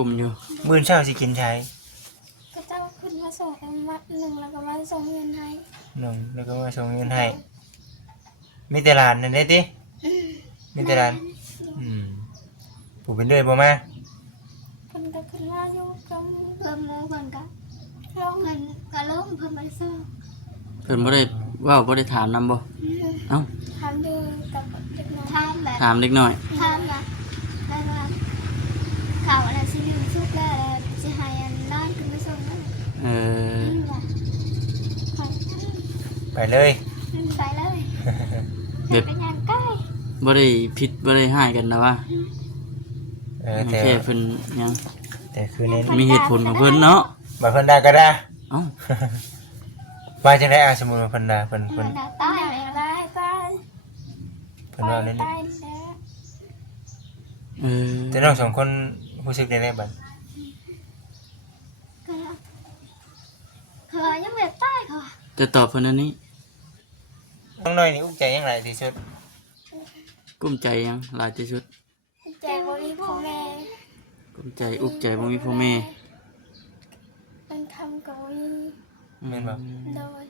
กลุ่มอยู่มื้อเช้าสิกินใช้ก็เจ้าขึ้นมาส่งมัดหนึ่งแล้วก็มาส่งเงินให้หนึ่งแล้วก็มาส่งเงินให้มีแต่หลานนั่นเด้ติมีแต่หลานผู้เป็นเด้อบ่มาเพิ่นก็ขึ้นมาอยู่กับเพิ่นหมู่เพิ่นก็ลงเงินก็ลงเพิ่นมาส่งเพิ่นบ่ได้เว้าบ่ได้ถามนำบ่เอ้าถามดูกับเด็กน้อยถามเล็กน้อยถามนะได้ว่าข่าวอะไรสิลืมสุกแล้วสิให้นอนขึ้นมาส่งไปเลย ไปเลยเป็นงานใกล้บ่ได้ผิดบ่ได้หายกันนะว่าแต่เพิ่นยังแต่คือนี้มีเหตุผลของเพิ่นเนาะบ่เพิ่นด่าก็ด่าเอ้าว่าจังได๋สมมุติว่าเพิ่นด่าเพิ่นตายได้ตายเพิ่นว่าเล่นแต่น้อง2คนรู้สึกได้บัดเขายังแบบตายเขาจะตอบเพิ่นอันนี้น้องน้อยนี่อุ้มใจยังหลายที่สุดกุ้มใจยังหลายที่สุดใจบ่มีพ่อแม่กุ้มใจอุกใจบ่มีพ่อแม่มันทำกับมีแม่นบ่โดย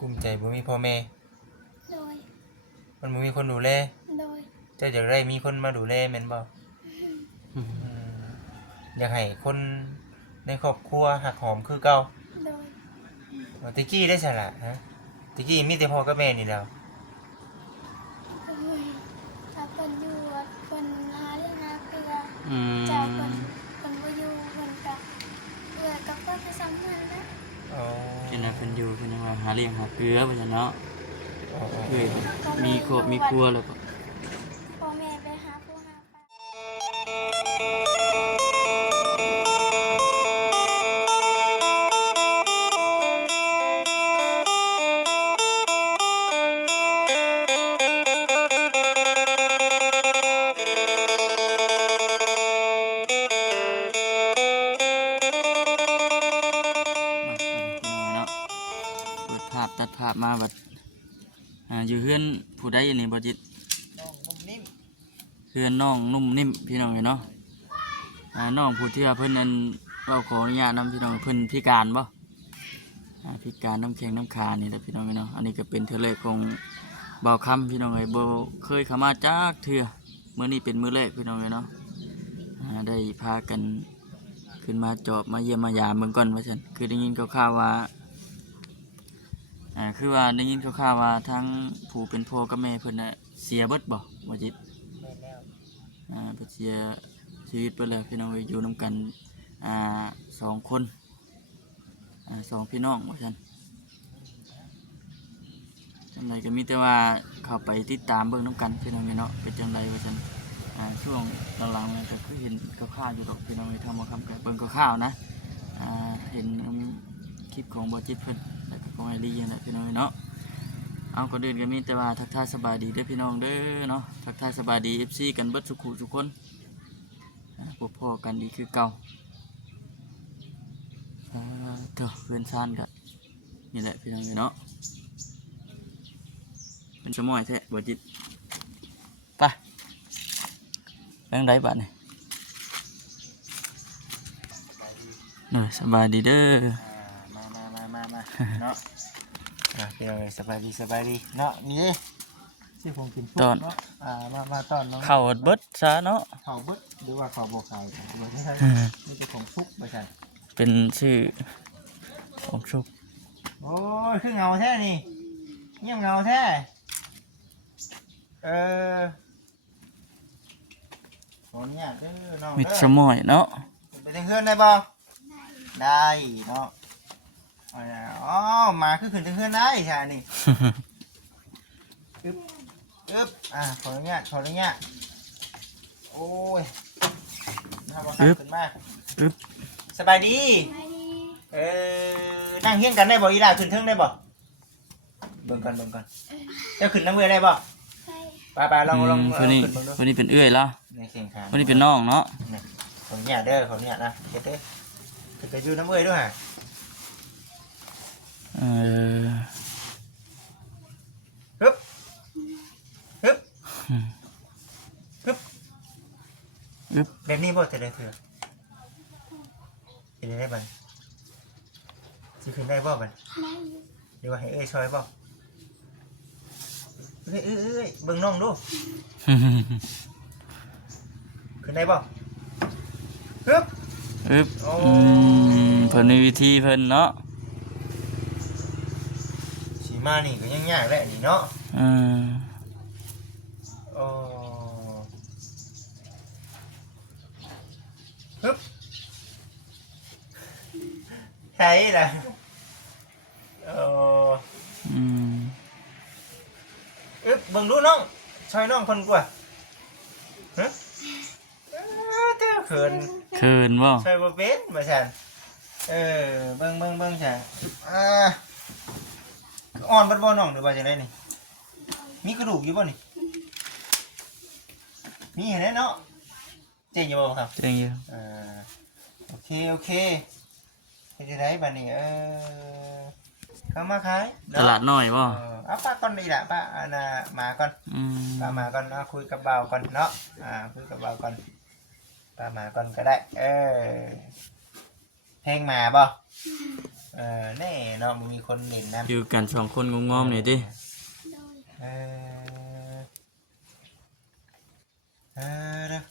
กุ้มใจบ่มีพ่อแม่โดยมันบ่มีคนดูแลโดยเจ้าอยากได้มีคนมาดูแลแม่นบ่อยากให้คนในครอบครัวหักหอมคือเก่าโดยตะกี้ได้ซะล่ะฮะตะกี้มีแต่พ่อกับแม่นี่แล้วถ้าเพิ่นอยู่เพิ่นหาเรื่องหาเกลือเจ้าเพิ่นบ่อยู่เพิ่นก็เกลือกับเพิ่นก็ซ้ำกันนะอ๋อเพิ่นน่ะเพิ่นอยู่เพิ่นว่าหาเลี้ยงหาเกลือว่าซั่นเนาะมีครอบมีครัวแล้วก็พ่อแม่ไปหาผู้หาปลาตัดภาพมาบัดอยู่เฮือนผู้ใดอันนี้บ่จิตน้องนุ่มนิ่มเฮือนน้องนุ่มนิ่มพี่น้องเนาะน้องผู้ที่ว่าเพิ่นนั้นเราขออนุญาตนำพี่น้องเพิ่นพิการบ่พิการน้ำแข็งน้ำขานี่แหละพี่น้องเนาะอันนี้ก็เป็นเทื่อแรกของบ่าวคำพี่น้องบ่เคยเข้ามาจักเทื่อมื้อนี้เป็นมื้อแรกพี่น้องเนาะได้พากันขึ้นมาจอบมาเยี่ยมมายามเบิ่งก่อนว่าซั่นคือได้ยินข่าวๆว่าคือว่าได้ยินข่าวๆว่าทั้งผู้เป็นพ่อกับแม่เพิ่นน่ะเสียเบิดบ่จิตแม่นแล้วเพิ่นเสียชีวิตไปแล้วพี่น้องอยู่นำกัน2คน2พี่น้องว่าซั่นจังไดก็มีแต่ว่าเข้าไปติดตามเบิ่งนำกันพี่น้องเนาะเป็นจังไดว่าซั่นช่วงหลังๆนี่ก็คือเห็นข่าวๆอยู่ดอกพี่น้องทำบ่คำก็เบิ่งข่าวๆนะเห็นคลิปของบ่จิตเพิ่นแล้วก็ของไอรีนั่นแหละพี่น้องเนาะเอาก่อนอื่นก็มีแต่ว่าทักทายสบายดีเด้อพี่น้องเด้อเนาะทักทายสบายดี FC กันเบิดทุกคนพบพ่อกันดีคือเก่าเถอะเพื่อนซ่านกันนี่แหละพี่น้องเนาะเป็นสมอยแท้บ่จิตไปเรื่องไรบ้านนี่สบายดีเด้อมาเนาะพี่น้องสบายดีเนาะนี่ที่ผมกินปุ๊บเนาะมาตอนน้องเข่าเบิดซะเนาะเข่าเบิดหรือว่าเข่าโบกไข่ไม่ใช่นี่เป็นของซุกไม่ใช่เป็นชื่อของซุกโอ้ยคือเงาแท้นี่เงียบเงาแท้ขอเนี่ยเด้อน้องมิดสมอยเนาะไปถึงเพื่อนได้บ่ได้เนาะอ๋อมาคือขึ้นถึงเพื่อนได้ใช่นี่อึ๊บขอเนี่ยโอ้ยน่ารักขึ้นมากสบายดีนั่งเฮี้ยงกันได้บ่อีหล่าขึ้นเทิงได้บ่เบิ่งก่อนเจ้าขึ้นน้ำเมื่อได้บ่ไปลองคนนี้เป็นเอื้อยแล้วคนนี้เป็นน้องเนาะขอเนี่ยเด้อขอเนี่ยนะเฮ็ดเด้อขึ้นไปอยู่น้ำเมื่อด้วยฮะฮึบ อึ๊บ แบบนี้บ่แต่ละเถื่อเป็นได้บัดสิขึ้นได้บ่บัด ได้อยู่ หรือว่าให้เอ้ยช่วยบ่เอ้ยเบิ่งน้องดูขึ้นได้บ่ฮึบ อึ๊บ โอ้ เพิ่นมีวิธีเพิ่นเนาะ สีมานี่ก็ยังยากแหละนี่เนาะ อืม โอ้ฮึบใช่ล่ะโอ้ อืม อึ๊บเบิ่งดูน้องช่วยน้องคนกว่าฮะเต้าเขิน เขินบ่ ช่วยบ่เป็นบ่ซั่นเบิ่งจ้ะอ่อนเบิดบ่น้องหรือว่าจังไดนี่มีกระดูกอยู่บ่นี่มีเห็นได้เนาะเจ๋งอยู่บ่ครับ เจ๋งอยู่ โอเคเป็นจังไดบัดนี้เข้ามาขาย ตลาดน้อยบ่ เอาป้าก่อนนี่แหละป้าอันน่ะมาก่อน อืม ป้ามาก่อนนะคุยกับเบาก่อนเนาะคุยกับเบาก่อนป้ามาก่อนก็ได้เพลงมาบ่แน่เนาะมันมีคนเล่นนํ อยู่กันสองคนงอมๆนี่ติ โดย เด้อ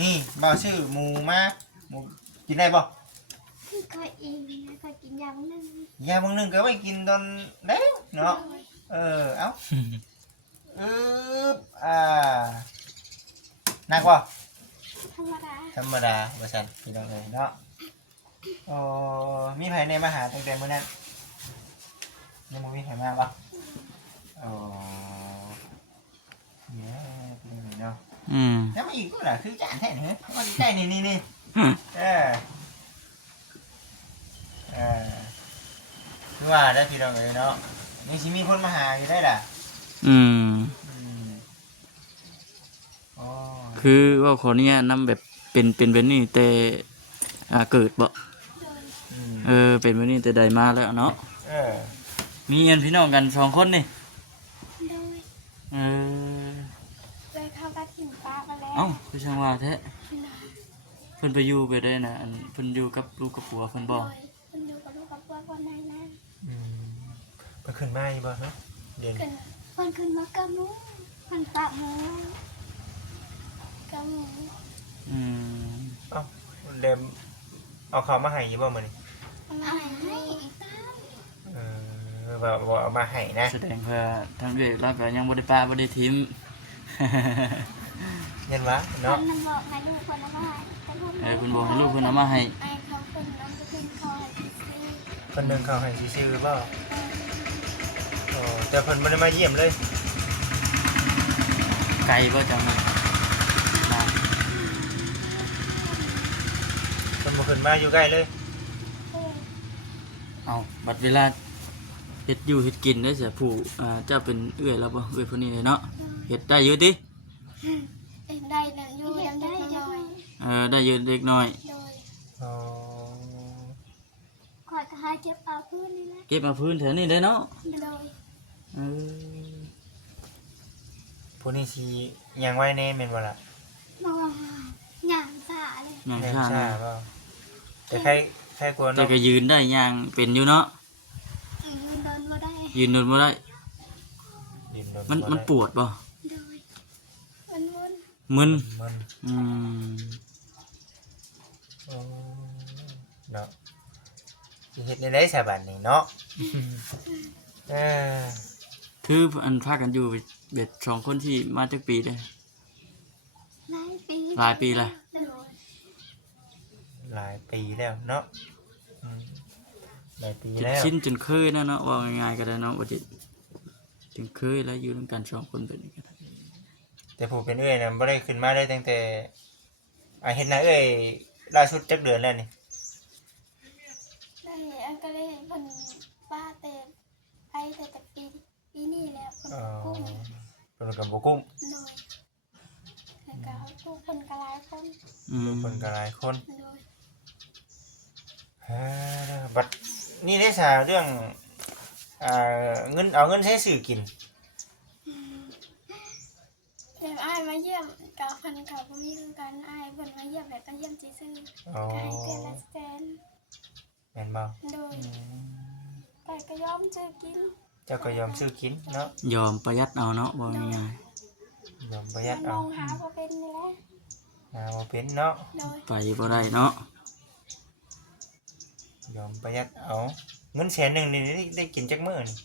นี่บ่ชื่อหมูมาหมูกินได้บ่ คือคอยเองนะคอยกินยาบ้างนั่น ยาบางนึงก็ไว้กินตอนเด้เนาะเอ้าอึ๊บหนักบ่ ธรรมดา ธรรมดาบ่ซั่นพี่น้องเอ้ยเนาะโอ้มีไผในมาหาตั้งแต่มื้อนั้นยังบ่มีไผมาบ่โอ้เนี่ยพี่น้องเอ้ยเนาะ อืม แล้วมาอีกก็ล่ะคือจานแท้นี่เฮ้ยมาใกล้นี่เออคือว่าได้พี่น้องเอ้ยเนาะนี่สิมีคนมาหาอยู่ได้ล่ะ อืม อ๋อ คือว่าคนเนี้ยนำแบบเป็นแบบนี้แต่เกิดบ่ โดย เป็นแบบนี้แต่ใดมาแล้วเนาะ เออ มีเงินพี่น้องกันสองคนนี่ โดย เออ เลยเข้ากับถิ่นป้ามาแล้ว เอ้าคือช่างว่าแท้ โดย เพิ่นไปอยู่ไปได้นะอันเพิ่นอยู่กับลูกกับผัวเพิ่นบ่ โดยมันอยู่กับลูกกับพวกคนไหนนะ ไปขึ้นมาอีกบ่เนาะเดี๋ยว ขึ้นคนขึ้นมากระมุมันปะหมูกระหมู อืม เอ้าเดมเอาเขามาให้อีกบ่มื้อนี้ เอามาให้อีกตาม ว่าเอามาให้นะ แสดงว่าทางเด็กแล้วก็ยังบ่ได้ปาบ่ได้ทิม เงินวะ ค เนาะ นมันบอกให้ลูกคนเอามาให้แต่ลูก เพิ่นบอกให้ลูกเพิ่นเอามาให้ ไอ้เขาคนนั้นก็ขึ้นคอยซื้อ คนหนึงเขาให้ซื่อๆบ่โอ้แต่เพิ่นบ่ได้มาเยี่ยมเลย ไกลบ่จังนะ เพิ่นบ่ขึ้นมาอยู่ใกล้เลย เอาบัดเวลาเฮ็ดอยู่เฮ็ดกินได้เสียผู้เจ้าเป็นเอื้อยแล้วบ่เอื้อยผู้นี้เลยเนาะเฮ็ดได้อยู่ติ เอ็นได้เลยอยู่ยังได้น้อย ได้อยู่เล็กน้อย โดย อ๋อ คอยก็หาเจ็บเอาพื้นนี่แหละ เก็บมาพื้นแถวนี้ได้เนาะ โดย เออ ผู้นี้สิยังไว้แน่แม่นบ่ล่ะ มาว่าหยางสาเลย ย่าง ยัง ช้า ช้า นะ บ่แต่ใครกลัว แต่ เนาะ ก็ยืนได้ย่างเป็นอยู่เนาะ เดินมาได้ ยืนโดนบ่ได้ ยืนโด มันปวดบ่ โดยมันมุน มึน มัน อืม อ๋อเนาะสิเฮ็ดในได้ซะบัดนี้เนาะเออ คืออันพากันอยู่เบ็ดสองคนที่มาจากปีเลย หลายปี หลายปีเลย โดย หลายปีแล้วเนาะหลายปี จน แล้ว ชินจนเคยนะเนาะว่าง่ายๆก็ได้เนาะว่าจะจนเคยแล้วอยู่ด้วยกันสองคนเป็นอย่างนี้ก็ได้ แต่ผู้เป็นเอ้ยนะบ่ได้ขึ้นมาได้ตั้งแต่เห็นนะเอ้ยล่าสุดจักเดือนแล้วนี่ ได้อันก็เลยคนป้าเต็มไปแต่ปีนี้แล้วคนกุ้ง เพิ่นก็บ่กุ้ม โดยแล้วก็ทุกคนก็หลายคน เพิ่นก็หลายคน โดย บัดนี่ได้ซะเรื่องเงินเอาเงินใช้ซื้อกิน เดี๋ยวอ้ายมาเยี่ยม กับเพิ่นกับบ่มีคือกันอ้ายเพิ่นมาเยี่ยมแล้วก็เยี่ยมซื่อๆ อ๋อ ก็ให้เดือนละแสน แม่นบ่ โดย อืม ไปก็ยอมซื้อกิน เจ้าก็ยอมซื้อกินเนาะ ยอมประหยัดเอาเนาะบ่ง่าย ยอมประหยัด มันม เอา องหาบ่เป็นนี่แหละ หาบ่เป็นเนาะ โดย ๆไปบ่ได้เนาะ ยอมประหยัดเอาเงินแสนหนึงนี่ได้กินจักมื้อนี่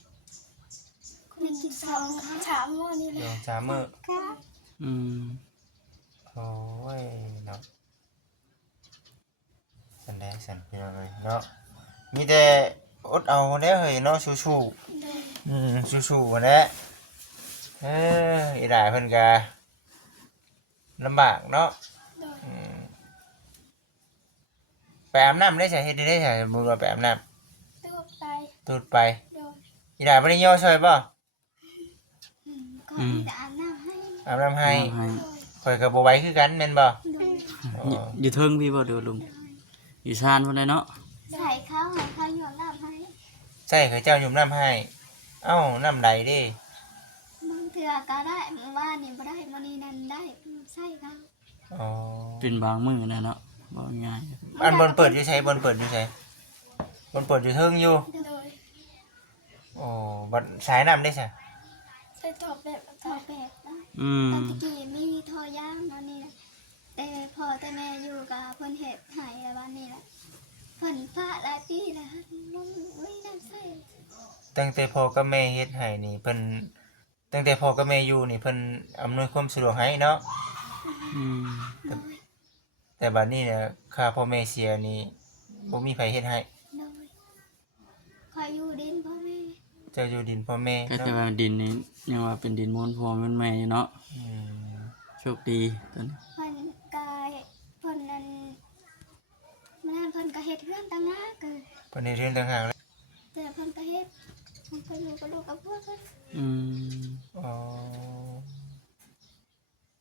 มีกิน2-3มื้อนี่แห ย ละ อมสามมื้อ อืม โอ้ยเนาะสันแดสันพี่น้องเอ้ยเนาะมีแต่อดเอาแล้วเฮ้ยเนาะสู้ โดย ๆสู้ๆแหละอีหลายเพิ่นก็ลำบากเนาะ โดย อืมไปอาบน้ำได้ใช่เฮ็ดได้ใช่บ่ว่าไปอาบน้ำ ตู้ไป ตูดไป โดย อีหลายบ่ได้ย่อช่วยบ่ ก็มีแต่อาบน้ำให้ อาบน้ำให้ ให้ โดย ข่อยก็บ่ไหวคือกันแม่นบ่ โดย อยู่เทิงพี่บ่เด้อลุงอยู่ชานพุ่นเลยเนาะ ใส่ข้าวให้เขาหยอดน้ำให้ ใช่เขาเจ้ายุ่มน้ำให้เอ้าน้ำใดเด้ บางเทื่อก็ได้เมื่อวานนี่บ่ได้มื้อนี้นั่นได้ใส่ข้าว อ๋อ เป็นบางมื้อนะเนาะบ่ง่าย อันบนเปิดอยู่ใช้บนเปิดอยู่ใช้บนเปิดอยู่เทิงอยู่ โดย โอ้บัดสายน้ำได้ใช่ ใส่ถอดแบบนะ อืม ตอนตะกี้มีทอย่างเนาะนี่นะแต่พอแต่แม่อยู่กับเพิ่นเฮ็ดให้แล้ววันนี้แหละเพิ่นพาหลายปีแล้วลงไม่น้ำใส่ ตั้งแต่พ่อกับแม่เฮ็ดให้นี่เพิ่นตั้งแต่พ่อกับแม่อยู่นี่เพิ่นอำนวยความสะดวกให้เนาะ อืม โดย แต่บัดนี้เนี่ยค่าพ่อแม่เสียนี่บ่มีไผเฮ็ดให้ โดยคอยอยู่ดินพ่อแม่ เจ้าอยู่ดินพ่อแม่ ก็แต่ เนาะ ว่าดินนี้ยังว่าเป็นดินมูลพ่อมันแม่อยู่เนาะ อืม โชคดีตอนนี้ เพิ่นกายเพิ่นนั้นมันเพิ่นก็เฮ็ดเรื่องต่างหากเกิด เพิ่นได้เรียนต่างหากแล้ว แต่เพิ่นก็เฮ็ดเพิ่นก็อยู่กับลูกกับพวกเพิ่น อืม อ๋อ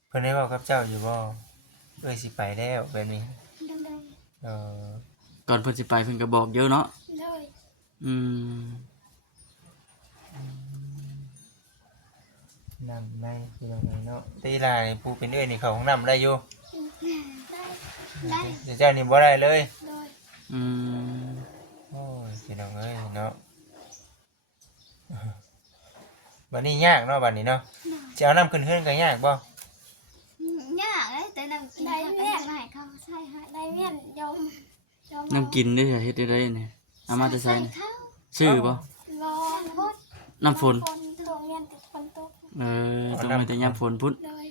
เพิ่นได้เว้ากับเจ้าอยู่บ่เอ้ยสิไปแล้วแบบนี้ โดย เออ ก่อนเพิ่นสิไปเพิ่นก็บอกเยอะเนาะ โดย อืม น้ำในพี่น้องเอ้ยเนาะตีลานี่ผู้เป็นเอ้ยนี่เข้าห้องน้ำได้อยู่ ได้ เดี๋ยวเจ้านี่บ่ได้เลย โดย อืม โอ้ยพี่น้องเอ้ยเนาะบัดนี้ยากเนาะบัดนี้เนาะจะเอาน้ำขึ้นเฮือนก็ยากบ่ ยากเลยแต่น้ำกินได้เวียนให้เขาใช่ให้ได้เวียนยอม น้ำกินได้เฮ็ดได้เนี่ยเอามาแต่ใส่นี่ ข้าว ซื้อบ่ รอพด น้ำฝน ตวงเวียนติดฝนตก ต้องมาแต่ยามฝนพุ่น เลย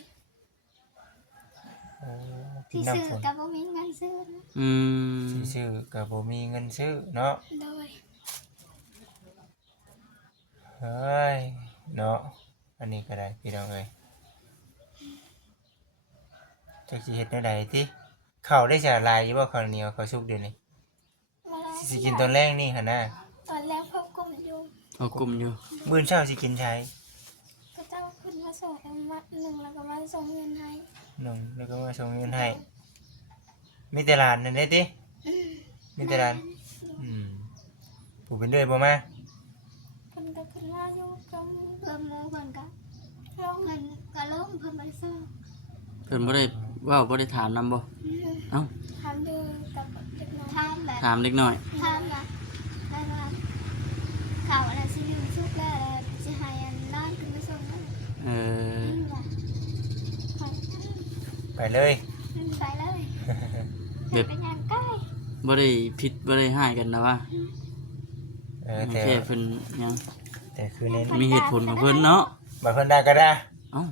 เออกิ ที่ น ซื้อ น้ำฝน กับบ่มีเงินซื้อนะ อืม สิซื้อก็บ่มีเงินซื้อเนาะ เลย เฮ้ยเนาะอันนี้ก็ได้พี่น้องเอ้ยจักสิเฮ็ดแนวใดติข้าวได้จะลายอยู่บ่ข้าวเหนียวข้าวสุกเดี๋ยวนี้ มาได้ สิกินตอนแรกนี่หั่นน่ะ ตอนแรกพบกลุ่มอยู่ เอากลุ่มอยู่ มื้อเช้าสิกินใช้ ก็เจ้าขึ้นมาส่งมาหนึ่งแล้วก็มาส่งเงินให้ น้องแล้วก็มาส่งเงินให้มีแต่หลานนั่นเด้ติมีแต่หลานผู้เป็นเด้อบ่มา เพิ่นก็ขึ้นมาอยู่กับเพิ่นหมู่เพิ่นก็ลงเงินก็ลงเพิ่นบ่ได้ส่ง เพิ่นบ่ได้เว้าบ่ได้ถามนำบ่เอ้า ถามดูกับเด็กน้อยถามแบบ ถามเล็กน้อย ถามว่าได้ว่าข่าวอะไรสิลืมชุดแล้วสิให้อันนอนขึ้นมาส่งนะ เออ ไปเลย ไปเลย แบบ เป็นงานใกล้ บ่ได้ผิดบ่ได้ให้กันนะว่า แต่ แค่เพิ่นยัง แต่คือเน้น มีเหตุผลของเพิ่นเนาะ บ่เพิ่นด่าก็ได้ เอ้า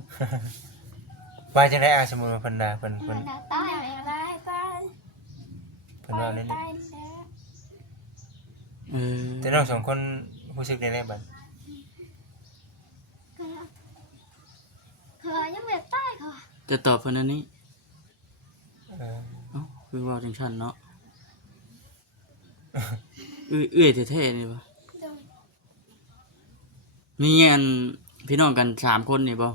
ว่าจังได๋อาสมมุติว่าเพิ่นด่าเพิ่น มันตายเลยตายตาย เพิ่นว่าเล่น ตายแล้ว เออ แต่น้องสองคนรู้สึกได้ไดบัด ก็เขายังแบบตายเขา จะตอบเพิ่นอันนี้ เออ เอ้าคือว่าจังซั่นเนาะเอื้อยแท้ๆนี่บ่ โดย มีอันพี่น้องกัน3คนนี่บ่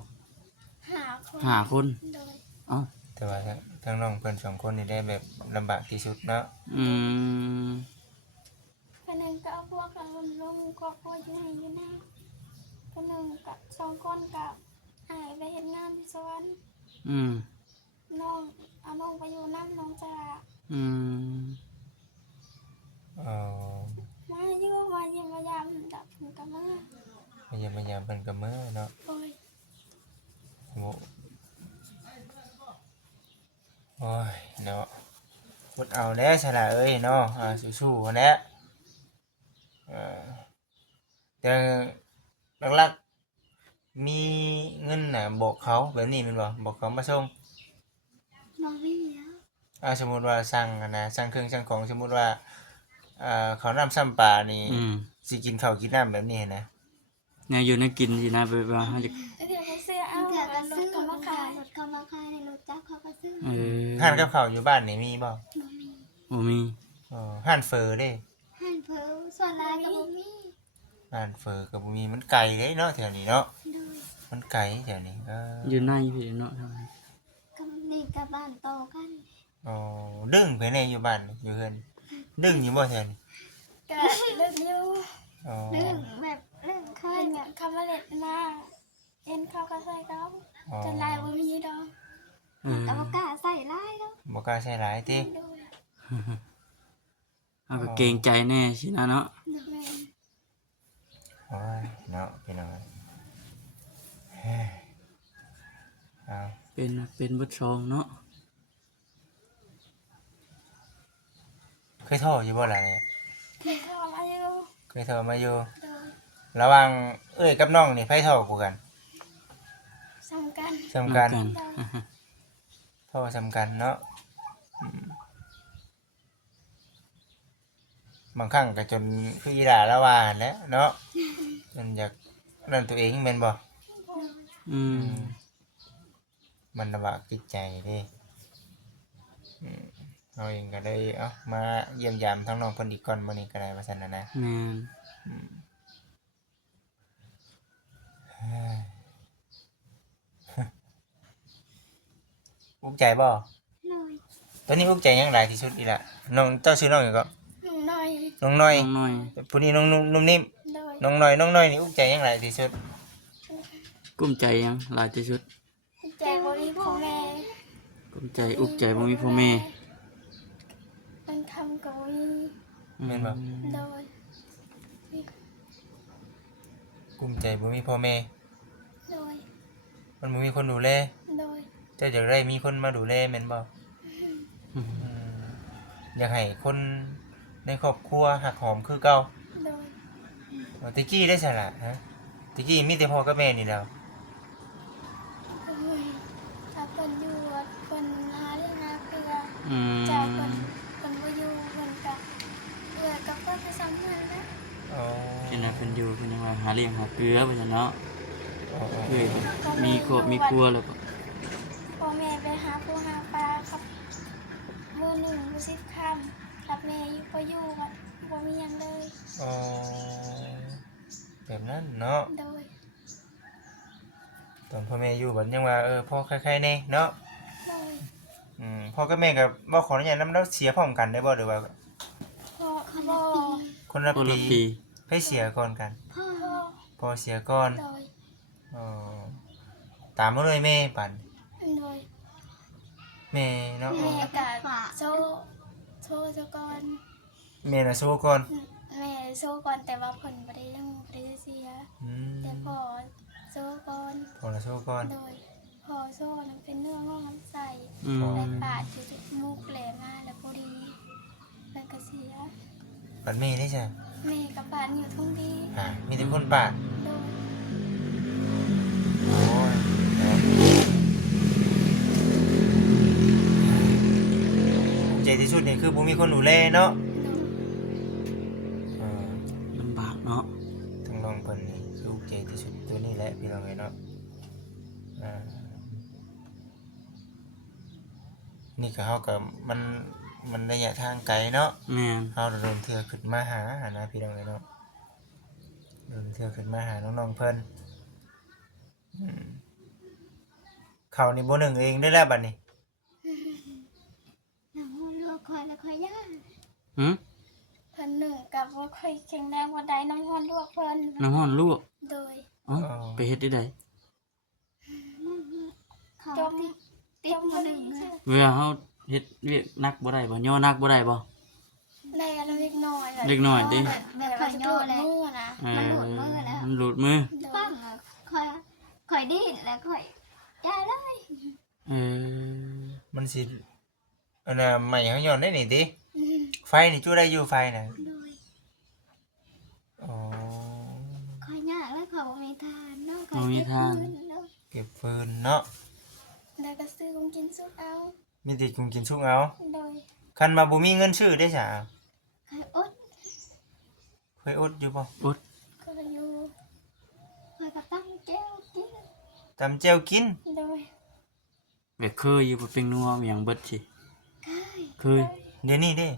หาคน 5คน โดย เอ้า แต่ว่าทั้งน้องเพิ่นสองคนนี่ได้แบบลำบากที่สุดเนาะ อืม คนหนึ่งก็เอาพวกกับลงก็พออยู่ไหนอยู่นะคนหนึ่งกับสองคนกับหายไปเห็นงานที่สวรรค์ อืม น้องเอาน้องไปอยู่น้ำน้องจะ อืม อ๋อ มาอยู่มาเยี่ยมมายามดับถึงกันมา มาเยี่ยมมายามเพิ่นก็มื้อเนาะ โอ้ย โอ้โอ้ยเนาะอดเอาแล้วฉลาเอ้ยเนาะสู้ๆหั้นแหละแต่หลักๆมีเงินน่ะบอกเขาแบบนี้แม่นบ่บอกเขามาส่ง บ่มีแล้ว สมมุติว่าสั่งอะนะสั่งเครื่องสั่งของสมมุติว่าข้าวน้ำซ้ำปลานี่ อืม สิกินข้าวกินน้ำแบบนี้นะ แนวอยู่ในกินสินะไปว่าเฮาจะ เดี๋ยวเขาเสียเอา เถื่อก็ ร ซื้ ถ อ เขามาขาย รถเขามาขายในรถจักรเขาก็ซื้อ เออ ห้านกับข้าวอยู่บ้านนี่มีบ่ บ่มี บ่มี ห้านเฟอเด้ หันเพิ่นส่วนหลายก็บ่มี ห้านเฟอก็บ่มีมันไกลเด้เนาะแถวนี้เนาะ โดย มันไกลแถวนี้อยู่ในพี่เนาะทางนั้น ก็นี่กับบ้านโตกัน อ๋อดึงไปแน่อยู่บ้านนี่อยู่เฮือนดึงอยู่บ่แถวนี้ ก็เลิกอยู่ อ๋อ เรื่องแบบเรื่องเค เห็ ย น แบบ คำว่าเล็ดมาเอ็นเข้าก็ใส่เขาจนลายบ่มีดอก เออ แต่บ่กล้าใส่หลายแล้ว บ่กล้าใช้หลายติ ดู เอาก็เกรงใจแน่สินะเนาะ แม่ โอ้ยเนาะพี่น้องเฮ้ยเอา เป็นเบิดซองเนาะ เคยโทรอยู่บ่ล่ะเนี่ย เคยเข้ามาอยู่ เคยโทรมาอยู่ ดู ระหว่างเอ้ยกับน้องนี่ไผโทรกูกัน สำคัญ สำคัญ นำกัน โทรสำคัญเนาะบางครั้งก็จนคืออีหล่าละว่าหั่นแหล้วเนาะจนอยากนั่นตัวเองแม่นบ่ อืม มันลำบากจิตใจเดิเราเองก็ได้มาเยี่ยมยามทั้งน้องเพิ่นอีกก่อนมื้อนี้ก็ได้ว่าซั่นน่ะนะ แม่น อืมเฮ้ยอุกใจบ่ เลย ตอนนี้อุกใจหยังหลายที่สุดอีล่ะน้องเจ้าชื่อน้องหยังก็ หน่อย น้องน้อย น้องน้อย ผู้นี้น้องนุ่มนิ่ม โดย น้องน้อยนี่อุกใจหยังหลายที่สุด กุ้มใจยังหลายที่สุด ใจบ่มีพ่อแม่ กุ้มใจอุกใจบ่มีพ่อแม่ เป็นคำกับมี แม่นบ่ โดย กุ้มใจบ่มีพ่อแม่ โดย มันบ่มีคนดูแล โดย เจ้าอยากได้มีคนมาดูแลแม่นบ่ อืม อยากให้คนในครอบครัวหักหอมคือเก่า โดย ตะกี้ได้ใช่ละฮะตะกี้มีแต่พ่อกับแม่นี่แหล้ว ถ้าเพิ่นอยู่เพิ่นหาเรื่องหาเกลือ อืม จากเพิ่นบ่อยู่เพิ่นก็เอื้อกับเพิ่นไปซ้ำเพิ่นนะ อ๋อ เป็นอะไรเป็นอยู่เป็นยังไงหาเลี้ยงหาเกลือไปซั่นเนาะ อ๋อ เอ้ยมีครอบมีครัวแล้วก็ พ่อแม่ไปหาปูหาปลาครับมื้อหนึ่งมื้อ10ค่ำรับแม่อยู่บ่อยู่ก็บ่มีหยังเลย อ๋อแบบนั้นเนาะ โดย ตอนพ่อแม่อยู่บัดยังว่าพ่อใครๆแน่เนาะ โดย พ่อกับแม่ก็บ่ขออนุญาตนำเราเสียพร้อมกันได้บ่หรือว่า พ่อ คน บ่ ละปี คนละ คนละ ปี ปี ให้เสียก่อนกัน พ่อ พ่อ พ่อเสียก่อน โดย อ๋อตามมาเลยแม่ปัน โดย แม่เนาะ แม่ก็โซก่อน แม่น่ะสู้ก่อน แม่โซก่อนแต่ว่าเพิ่นบ่ได้ยังบ่ได้เสีย อืม แต่พ่อโซก่อน พ่อน่ะสู้ก่อน โดยพ่อโซนั้นเป็นเนื้องอกน้ำใส อืม และปาดอยู่ที่มูกแหลมมาแล้วพอดีเพิ่นก็เสีย ปันแม่ได้จ้ะ แม่กับปาดอยู่ทุ่งดี มีแต่คนปาด โดย โอ้ยเนาะภูมิใจที่สุดนี่คือบ่มีคนดูแลเนาะ โดย เออ ลำบากเนาะ ทั้งน้องเพิ่นนี่คือภูมิใจที่สุดตัวนี้แหละพี่น้องเอ้ยเนาะอ่านี่ก็เฮาก็มันระยะทางไกลเนาะ แม่น เฮาเดินเทื่อขึ้นมาหานะพี่น้องเอ้ยเนาะเดินเทื่อขึ้นมาหาน้องๆเพิ่นข้าวนี่บ่นึ่งเองได้แล้วบัดนี้ หนังหัวลวกคอยแล้วคอยย่าง หืม เพิ่นหนึ่งกับว่าค่อยแข็งแรงบ่ได้น้ำร้อนลวกเพิ่น น้ำร้อนลวก โดย เอ้าไปเฮ็ดได้ได เขา ต้ม ติ ติดมาหนึ่งเลย เวลาเฮาเฮ็ดเวียกหนักบ่ได้บ่ย่อหนักบ่ได้บ่ ได้กันเล็กน้อย เล็กน้อยติ แบบคอยโยเลย มือนะ เอ มันหลุดมือแล้ว มันหลุดมือ ปั้งอะคอยดิ้นแล้วคอยจ่ายเลย เออ มันสิอันน่ะใหม่เขาย้อนได้นี่ติไฟนี่จู้ได้อยู่ไฟน่ะ โดย อ๋อ คอยยากแล้วเขาบ่มีทานเนาะ บ่มีทาน เก็บฟืนเนาะ แล้วก็ซื้อของกินซุปเอา มีแต่กุงกินสุกเอา โดย คันมาบ่มีเงินซื้อได้ซะ คอยอด เคยอดอยู่บ่ อด ก็อยู่ คอยกระตั้งแก้วกิน ตำแจ่วกิน โดย แบบเคยอยู่บ่เป็นนัวอหยังเบิดสิ คาย เคย เดี๋ยวนี้เด้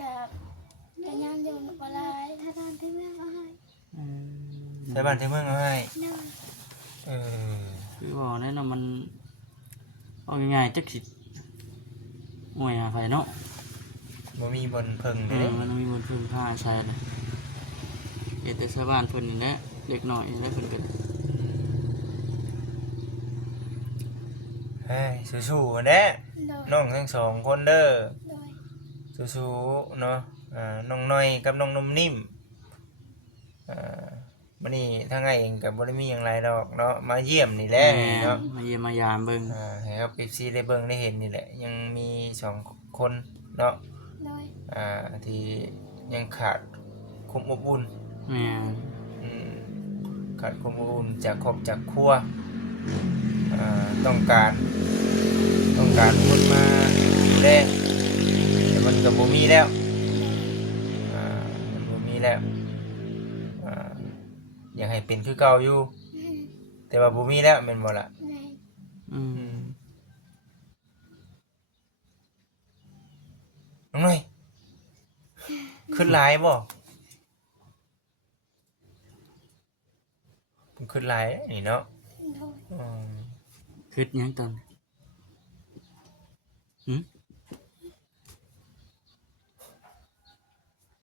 กับแต่ย่างอยู่บ่หลาย ถ้าทานที่เมื่อมาให้ ใส่บ้านใส่เมืองเอาให้ โดย เออ คือว่าแน่นอนมันเอาง่ายๆจักสิห่วยหาไฟเนาะ บ่มีบนเพิ่ง เอ เด้ อมันมีบนเพิ่มผ้าใช้นะเฮ็ดแต่ชาวบ้านเพิ่นนี่แหละเล็กน้อยนี่แหละเพิ่นก็ เฮ้ยสู้ๆแน่ โดย น้องทั้งสองคนเด้อ โดย สู้ๆเนาะน้องน้อยกับน้องนมนิ่มมื้อนี้ทางไงเองก็บ่ได้มีหยังหลายดอกเนาะมาเยี่ยมนี่แหละเนาะ มาเยี่ยมมายามเบิ่ง ให้ครับ FC ได้เบิ่งได้เห็นนี่แหละ ยังมีสองคนเนาะ โดย ที่ยังขาดความอบอุ่น แม่น ขาดความอบอุ่นจากครอบจากครัวต้องการคนมาดูแลแต่มันก็บ่มีแล้วมันบ่มีแล้วอยากให้เป็นคือเก่าอยู่ แต่ว่าบ่มีแล้วแม่นบ่ล่ะ แม่ อืม น้องน้อยขึ้นหลายบ่มันขึ้นหลายนี่เนาะ โดย อืม คิดหยังตอนหึ